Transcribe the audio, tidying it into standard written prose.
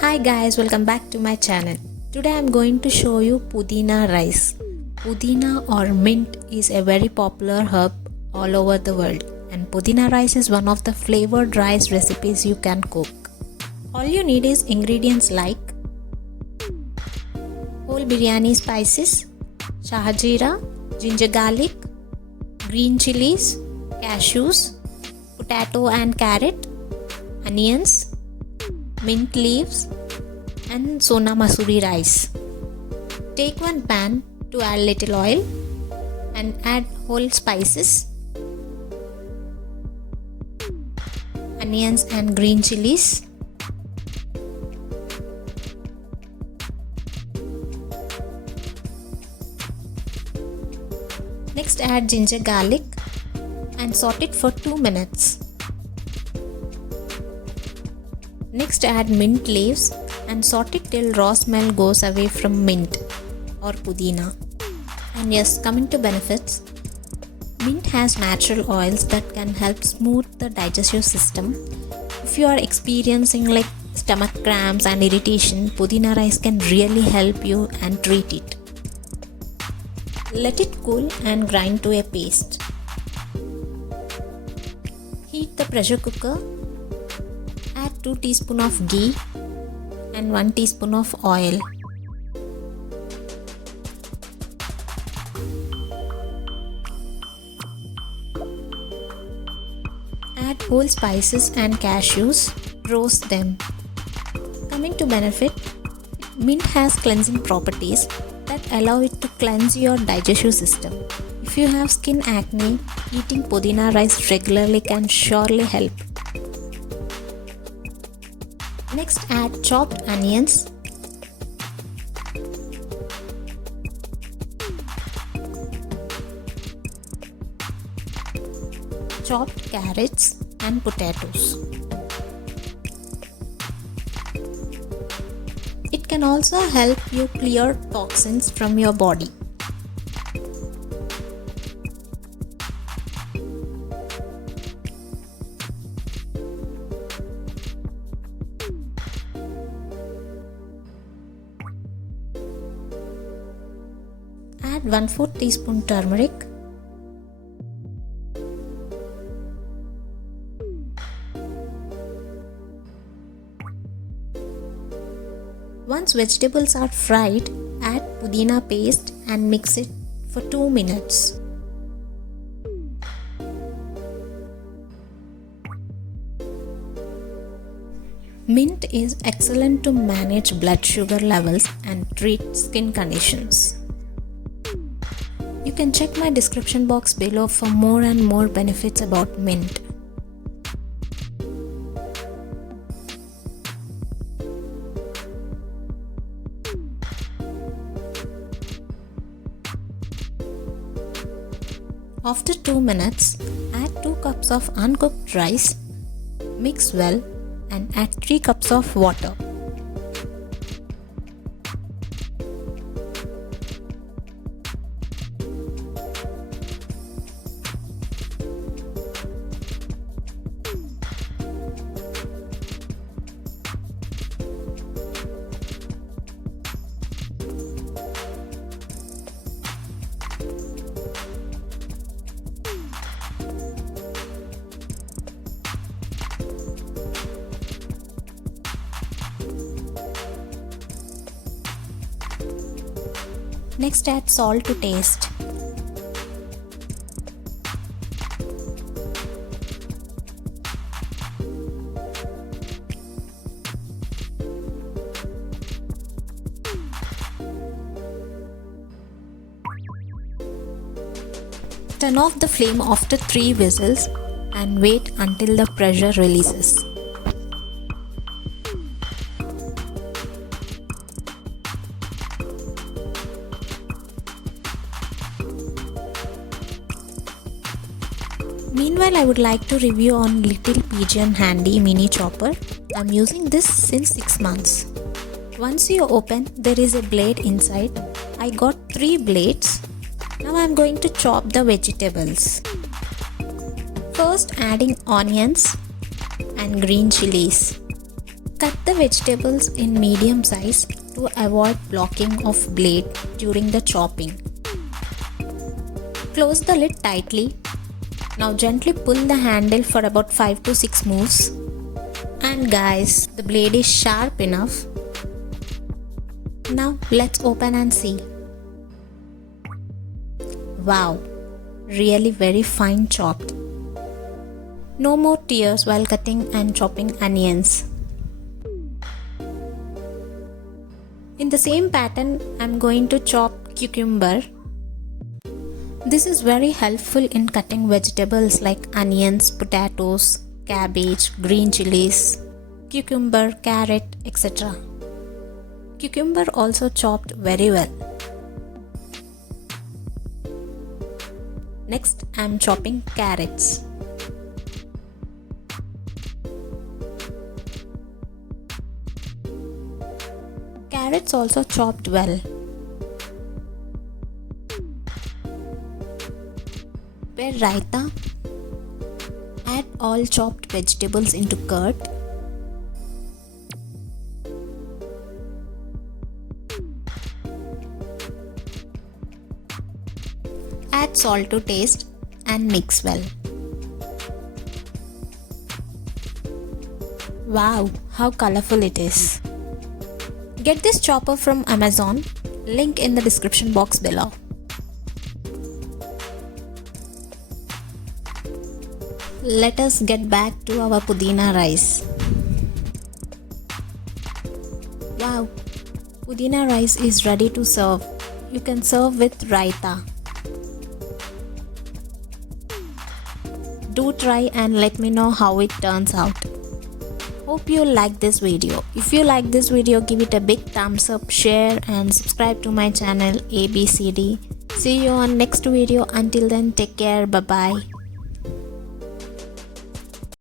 Hi guys, welcome back to my channel. Today I am going to show you Pudina rice. Pudina or mint is a very popular herb all over the world, and Pudina rice is one of the flavored rice recipes you can cook. All you need is ingredients like whole biryani spices, shahjeera, ginger garlic, green chilies, cashews, potato and carrot, onions, mint leaves and sona masuri rice. Take one pan to add little oil and add whole spices, onions and green chilies. Next add ginger garlic and saute it for 2 minutes. Next add mint leaves and saute it till raw smell goes away from mint or pudina. And yes, coming to benefits, mint has natural oils that can help smooth the digestive system. If you are experiencing like stomach cramps and irritation, pudina rice can really help you and treat it. Let it cool and grind to a paste. Heat the pressure cooker. Add 2 teaspoons of ghee and 1 teaspoon of oil. Add whole spices and cashews. Roast them. Coming to benefit, mint has cleansing properties that allow it to cleanse your digestive system. If you have skin acne, eating pudina rice regularly can surely help. Next add chopped onions, chopped carrots and potatoes. It can also help you clear toxins from your body. Add 1/4 teaspoon turmeric, once vegetables are fried, add pudina paste and mix it for 2 minutes. Mint is excellent to manage blood sugar levels and treat skin conditions. You can check my description box below for more and more benefits about mint. After 2 minutes, add 2 cups of uncooked rice, mix well and add 3 cups of water. Next add salt to taste. Turn off the flame after 3 whistles and wait until the pressure releases. Meanwhile, I would like to review on Little Pigeon Handy Mini Chopper. I am using this since 6 months. Once you open, there is a blade inside. I got 3 blades. Now I am going to chop the vegetables. First adding onions and green chilies. Cut the vegetables in medium size to avoid blocking of blade during the chopping. Close the lid tightly. Now gently pull the handle for about 5 to 6 moves. And guys, the blade is sharp enough. Now let's open and see. Wow, really very fine chopped. No more tears while cutting and chopping onions. In the same pattern, I'm going to chop cucumber. This is very helpful in cutting vegetables like onions, potatoes, cabbage, green chilies, cucumber, carrot, etc. Cucumber also chopped very well. Next, I am chopping carrots. Carrots also chopped well. Prepare raita. Add all chopped vegetables into curd. Add salt to taste and mix well. Wow, how colorful it is. Get this chopper from Amazon, link in the description box below. Let us get back to our Pudina rice. Wow, Pudina rice is ready to serve. You can serve with raita. Do try and let me know how it turns out. Hope you like this video. If you like this video, give it a big thumbs up, share and subscribe to my channel ABCD. See you on next video. Until then, take care. Bye bye.